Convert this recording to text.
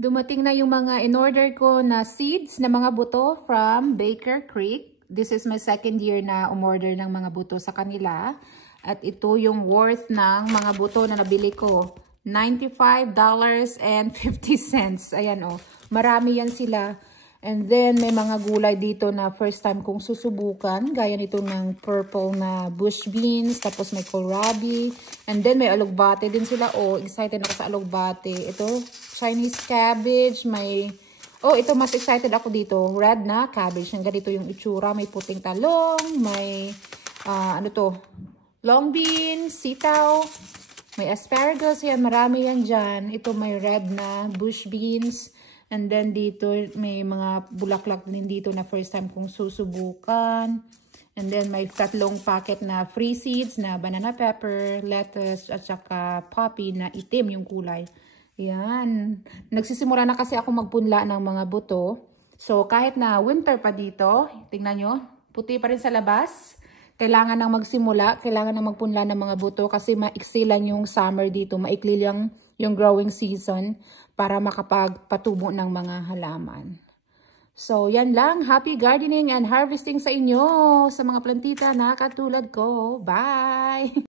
Dumating na yung mga in-order ko na seeds na mga buto from Baker Creek. This is my second year na umorder ng mga buto sa kanila. At ito yung worth ng mga buto na nabili ko. $95.50. Ayan o. Marami yan sila. And then may mga gulay dito na first time kong susubukan. Gaya nito ng purple na bush beans. Tapos may kohlrabi. And then may alugbate din sila. Oh, excited ako sa alugbate. Ito, Chinese cabbage. May, oh, ito mas excited ako dito. Red na cabbage. Ang ganito yung itsura. May puting talong. May, ano to? Long beans, sitaw. May asparagus. Yan, marami yan dyan. Ito may red na bush beans. And then dito may mga bulaklak din dito na first time kong susubukan. And then may tatlong packet na free seeds na banana pepper, lettuce, at saka poppy na itim yung kulay. Yan. Nagsisimula na kasi ako magpunla ng mga buto. So kahit na winter pa dito, tingnan nyo, puti pa rin sa labas. Kailangan nang magsimula, kailangan nang magpunla ng mga buto kasi maiksi lang yung summer dito. Maikli lang yung growing season para makapagpatubo ng mga halaman. So, yan lang. Happy gardening and harvesting sa inyo, sa mga plantita na katulad ko. Bye!